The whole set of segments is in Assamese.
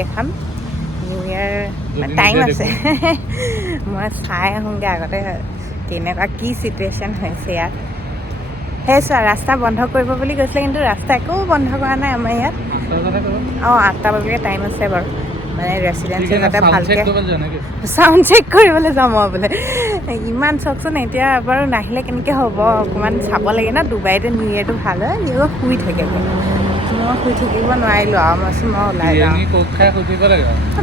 দেখাম নিউ ইয়াৰ টাইম আছে মই চাই আহোঁগৈ আগতে কেনেকুৱা কি চিটুৱেশ্যন হৈছে ইয়াত সেই চোৱা ৰাস্তা বন্ধ কৰিব বুলি কৈছিলে কিন্তু ৰাস্তা একো বন্ধ কৰা নাই আমাৰ ইয়াত 8টা বজালৈকে টাইম আছে বাৰু মানে ৰেচিডেঞ্চি যাতে ভালকৈ চাউণ্ড চেক কৰিবলৈ যাম মই বোলে ইমান চাওকচোন এতিয়া বাৰু নাহিলে কেনেকৈ হ'ব অকণমান চাব লাগে ন ডুবাইতে নিউ ইয়েৰটো ভাল হয় ইও শুই থাকে মই শুই থাকিব নোৱাৰিলোঁ আৰু মই ওলাই যাওঁ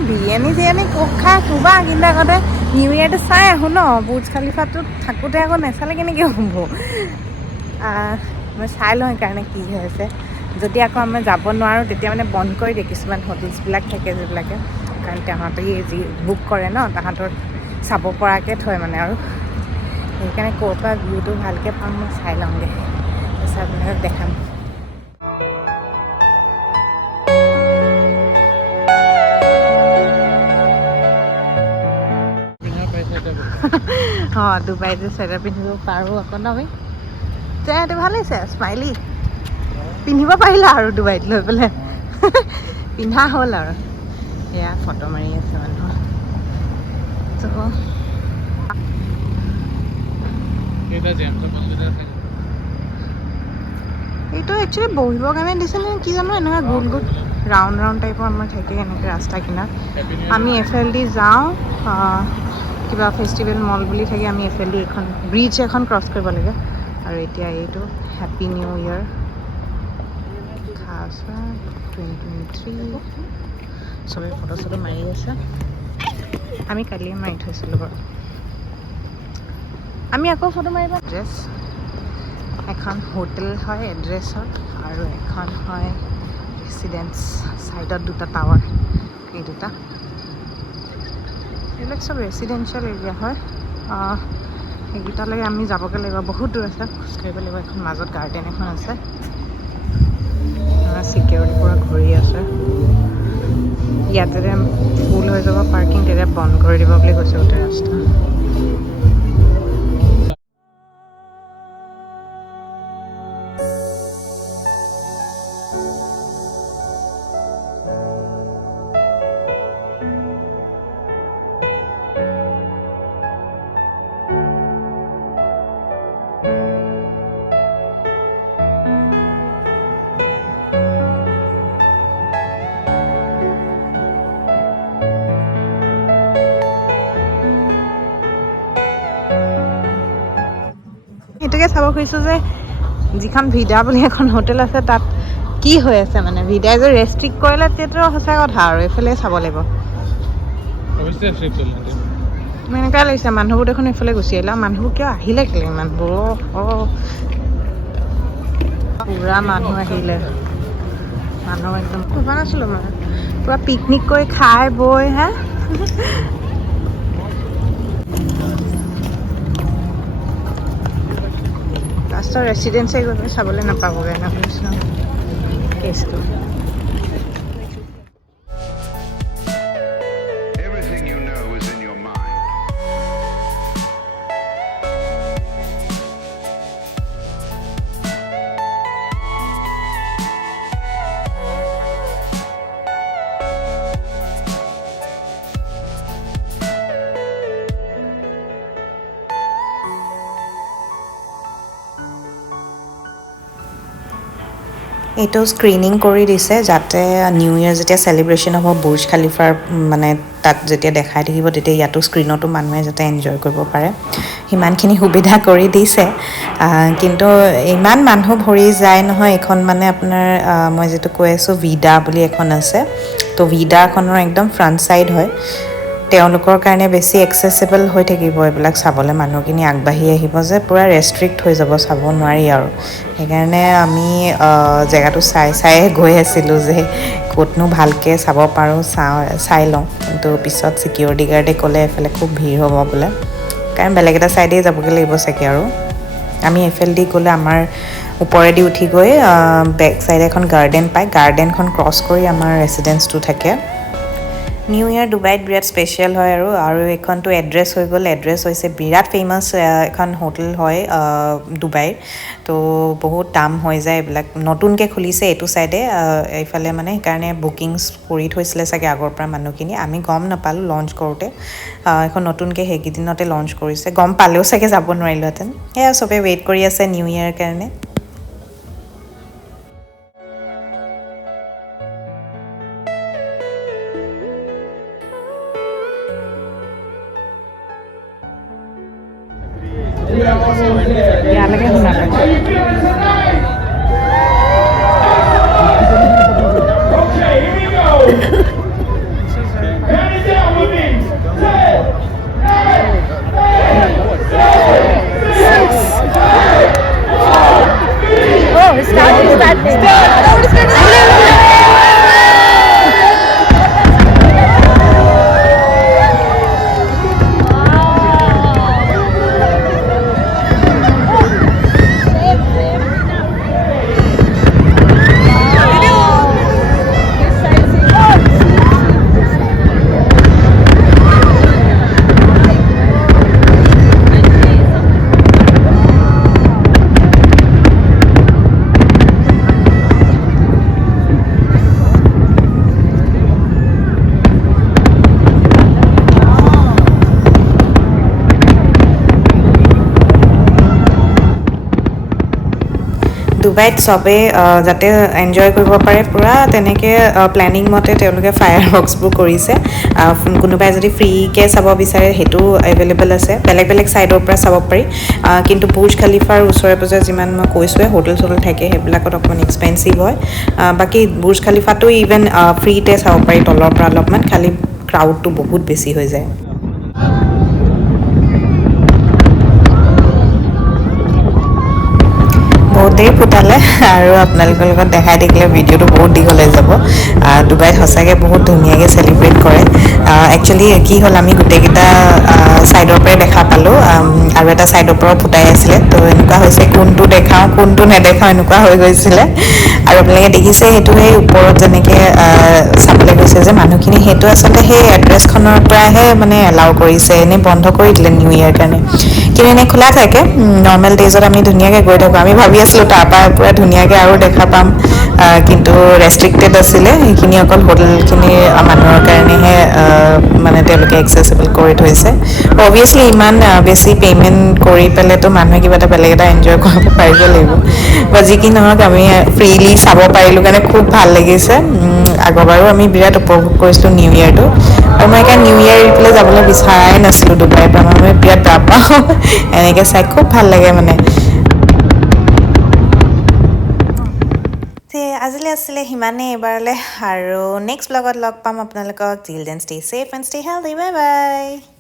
বিৰিয়ানী চিৰিয়ানী কোক খাই শুবা কিন্তু আগতে নিউ ইয়েৰটো চাই আহোঁ ন বুৰ্জ খালিফাটো থাকোঁতে আকৌ নেচালে কেনেকৈ হ'ব মই চাই লওঁ সেইকাৰণে কি হৈছে যদি আকৌ আমি যাব নোৱাৰোঁ তেতিয়া মানে বন্ধ কৰি দিয়ে কিছুমান হোটেলছবিলাক থাকে যিবিলাকে কাৰণ তাহাঁতে যি বুক কৰে ন তাহাঁতৰ চাব পৰাকৈ থয় মানে আৰু সেইকাৰণে ক'ৰ পৰা ভিউটো ভালকৈ পাম মই চাই লওঁগৈ তাৰপিছত আপোনালোকক দেখাম অঁ ডুবাইতে চুৱেটাৰ পিন্ধিব পাৰোঁ আকৌ ন আমি যে সেইটো ভাল হৈছে স্মাইলি পিন্ধিব পাৰিলা আৰু ডুবাইত লৈ পেলাই পিন্ধা হ'ল আৰু এয়া ফটো মাৰি আছে মানুহ এইটো একচুৱেলি বহিবৰ কাৰণে দিছে নে কি জানো এনেকুৱা গোল গোল ৰাউণ্ড টাইপৰ আমাৰ থাকে এনেকৈ ৰাস্তা কিনাৰত আমি এফালেদি যাওঁ কিবা ফেষ্টিভেল মল বুলি থাকে আমি এফালেদি এখন ব্ৰিজ এখন ক্ৰছ কৰিব লাগে আৰু এতিয়া এইটো হেপী নিউ ইয়েৰ 2023 চবে ফটো চটো মাৰি আছে আমি কালিয়ে মাৰি থৈছিলোঁ বাৰু আমি আকৌ ফটো মাৰিব এড্ৰেছ এখন হোটেল হয় এড্ৰেছত আৰু এখন হয় ৰেচিডেঞ্চ ছাইডত দুটা টাৱাৰ এই দুটা এইবিলাক চব ৰেচিডেঞ্চিয়েল এৰিয়া হয় সেইকেইটালৈকে আমি যাবগৈ লাগিব বহুত দূৰ আছে খোজকাঢ়িব লাগিব এখন মাজত গাৰ্ডেন এখন আছে চিকিউৰিটি পূৰা ঘূৰি আছে ইয়াত যেতিয়া ফুল হৈ যাব পাৰ্কিং তেতিয়া বন্ধ কৰি দিব বুলি কৈছে গোটেই ৰাস্তা সেইটোকে চাব খুজিছোঁ যে যিখন ভিডা বুলি এখন হোটেল আছে তাত কি হৈ আছে মানে ভিডাই যে ৰেষ্ট্ৰিক্ট কৰিলে তেতিয়াতো সঁচা কথা আৰু এইফালে চাব লাগিব মই এনেকুৱা লাগিছে মানুহবোৰ দেখোন এইফালে গুচি আহিলে মানুহবোৰ কিয় আহিলে কেলে মানুহবোৰ পূৰা মানুহ আহিলে মানুহ একদম ভবা নাছিলোঁ মানে পূৰা পিকনিক কৰি খাই বৈ হে লাষ্টৰ ৰেচিডেঞ্চি গৈ পেলাই চাবলৈ নাপাবগৈ এনেকুৱা নিচিনা কেছটো এইটো স্ক্ৰিনিং কৰি দিছে যাতে নিউ ইয়েৰ যেতিয়া চেলিব্ৰেশ্যন হ'ব বুৰ্জ খালিফাৰ মানে তাত যেতিয়া দেখাই থাকিব তেতিয়া ইয়াতো স্ক্ৰিনতো মানুহে যাতে এনজয় কৰিব পাৰে সিমানখিনি সুবিধা কৰি দিছে কিন্তু ইমান মানুহ ভৰি যায় নহয় এইখন মানে আপোনাৰ মই যিটো কৈ আছোঁ ভিডা বুলি এখন আছে তো ভিডাখনৰ একদম ফ্ৰণ্ট ছাইড হয় তেওঁলোকৰ কাৰণে বেছি এক্সেচিবল হৈ থাকিব এইবিলাক চাবলৈ মানুহখিনি আগবাঢ়ি আহিব যে পূৰা ৰেষ্ট্ৰিক্ট হৈ যাব চাব নোৱাৰি আৰু সেইকাৰণে আমি জেগাটো চাই গৈ আছিলোঁ যে ক'তনো ভালকৈ চাব পাৰোঁ চাই লওঁ কিন্তু পিছত চিকিউৰিটি গাৰ্ডে ক'লে এইফালে খুব ভিৰ হ'ব বোলে কাৰণ বেলেগ এটা ছাইডেই যাবগৈ লাগিব চাগে আৰু আমি এইফালেদি গ'লে আমাৰ ওপৰেদি উঠি গৈ বেক ছাইডে এখন গাৰ্ডেন পায় গাৰ্ডেনখন ক্ৰছ কৰি আমাৰ ৰেচিডেঞ্চটো থাকে নিউ ইয়াৰ ডুবাইত বিৰাট স্পেচিয়েল হয় আৰু এইখনটো এড্ৰেছ হৈ গ'ল এড্ৰেছ হৈছে বিৰাট ফেমাছ এখন হোটেল হয় ডুবাইৰ তো বহুত দাম হৈ যায় এইবিলাক নতুনকৈ খুলিছে এইটো চাইডে এইফালে মানে সেইকাৰণে বুকিংছ কৰি থৈছিলে চাগে আগৰ পৰা মানুহখিনি আমি গম নাপালোঁ লঞ্চ কৰোঁতে এখন নতুনকৈ সেইকেইদিনতে লঞ্চ কৰিছে গম পালেও চাগে যাব নোৱাৰিলোহেঁতেন সেয়া চবে ৱেইট কৰি আছে নিউ ইয়াৰ কাৰণে ইয়ালৈকে শুনা ডুবাইত চবে যাতে এনজয় কৰিব পাৰে পূৰা তেনেকৈ প্লেনিং মতে তেওঁলোকে ফায়াৰ ৱৰ্কছবোৰ কৰিছে কোনোবাই যদি ফ্ৰীকৈ চাব বিচাৰে সেইটো এভেইলেবল আছে বেলেগ বেলেগ ছাইডৰ পৰা চাব পাৰি কিন্তু বুৰ্জ খালিফাৰ ওচৰে পাজৰে যিমান মই কৈছোঁৱে হোটেল চোটেল থাকে সেইবিলাকত অকণমান এক্সপেঞ্চিভ হয় বাকী বুৰ্জ খালিফাটো ইভেন ফ্ৰীতে চাব পাৰি তলৰ পৰা অলপমান খালি ক্ৰাউডটো বহুত বেছি হৈ যায় বহুতেই ফুটালে আৰু আপোনালোকৰ লগত দেখাই থাকিলে ভিডিঅ'টো বহুত দীঘল হৈ যাব ডুবাইত সঁচাকৈ বহুত ধুনীয়াকৈ চেলিব্ৰেট কৰে একচুৱেলি কি হ'ল আমি গোটেইকেইটা ছাইডৰ পৰাই দেখা পালোঁ আৰু এটা ছাইডৰ পৰাও ফুটাই আছিলে তো এনেকুৱা হৈছে কোনটো দেখাওঁ কোনটো নেদেখাওঁ এনেকুৱা হৈ গৈছিলে আৰু আপোনালোকে দেখিছে সেইটো সেই ওপৰত যেনেকৈ চাবলৈ গৈছে যে মানুহখিনি সেইটো আচলতে সেই এড্ৰেছখনৰ পৰাহে মানে এলাউ কৰিছে এনেই বন্ধ কৰি দিলে নিউ ইয়াৰ কাৰণে কিন্তু এনেই খোলা থাকে নৰ্মেল ডেজত আমি ধুনীয়াকৈ গৈ থাকোঁ আমি ভাবি আছিলোঁ তাৰপৰা পূৰা ধুনীয়াকৈ আৰু দেখা পাম কিন্তু ৰেষ্ট্ৰিক্টেড আছিলে সেইখিনি অকল হোটেলখিনি মানুহৰ কাৰণেহে মানে তেওঁলোকে এক্সেচিবল কৰি থৈছে অভিয়াছলি ইমান বেছি পে'মেণ্ট কৰি পেলাইতো মানুহে কিবা এটা বেলেগ এটা এনজয় কৰিব পাৰিব লাগিব বা যি কি নহওক আমি ফ্ৰীলি চাব পাৰিলোঁ কাৰণে খুব ভাল লাগিছে আগৰবাৰো আমি বিৰাট উপভোগ কৰিছিলোঁ নিউ ইয়াৰটো আৰু মই সেইকাৰণে নিউ ইয়াৰ এৰি পেলাই যাবলৈ বিচৰাই নাছিলোঁ ডুবাইৰ পৰা মই বিৰাট বেয়া পাওঁ এনেকৈ চাই খুব ভাল লাগে মানে আজিলৈ আছিলে সিমানেই এইবাৰলৈ আৰু নেক্সট ব্লগত লগ পাম আপোনালোকক till then stay safe and stay healthy bye by